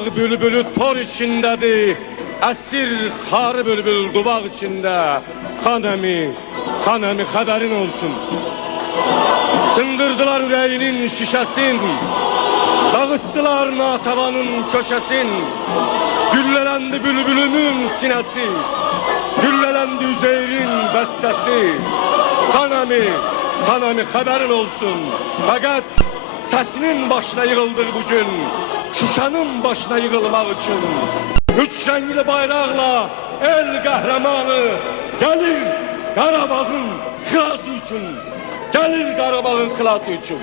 Dağ bülbülü tor içindedir, esir xarı bülbül duvaq içinde. Hanemi, hanemi haberin olsun. Sındırdılar yüreğinin şişesin, dağıttılar natavanın köşesin. Güllelendi bülbülümün sinesi, güllelendi Üzeyir'in bestesi. Hanemi, hanemi haberin olsun. Fakat sesinin başına yığıldığı bugün, Şuşanın başına yığılmak için. Üç renkli bayraqla el kahramanı gelir Qarabağın xilası için. Gelir Qarabağın xilası için.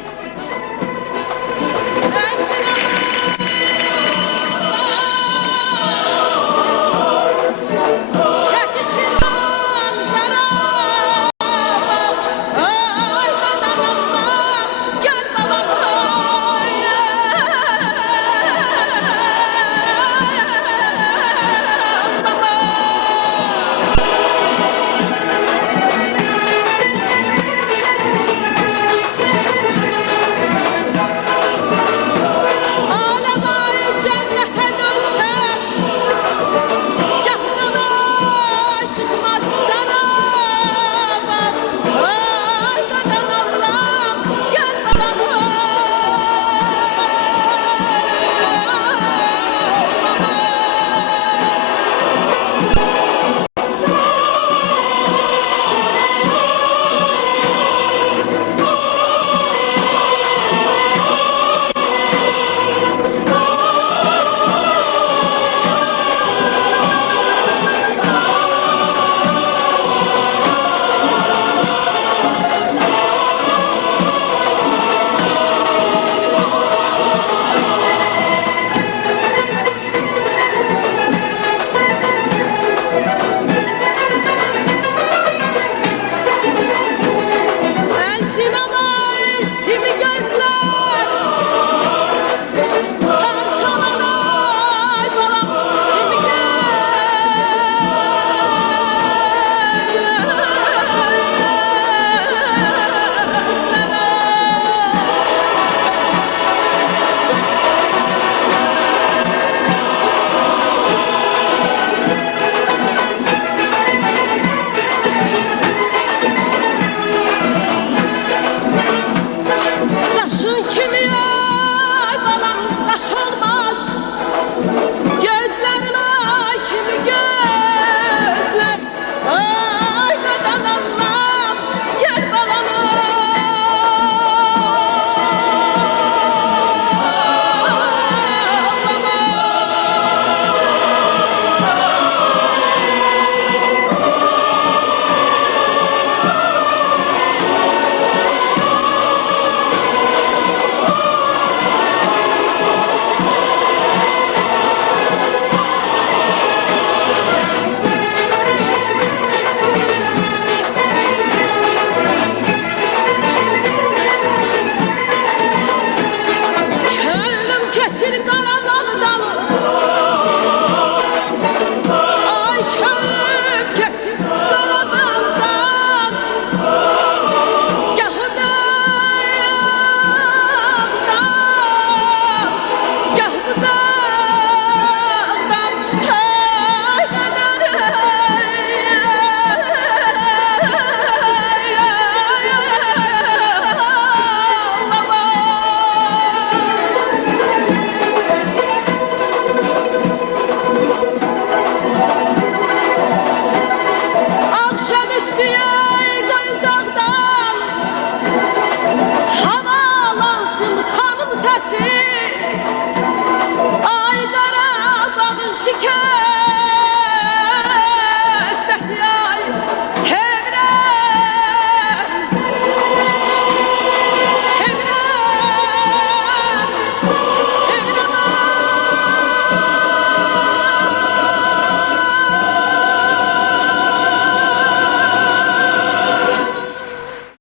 Ay Qarabağın şikayet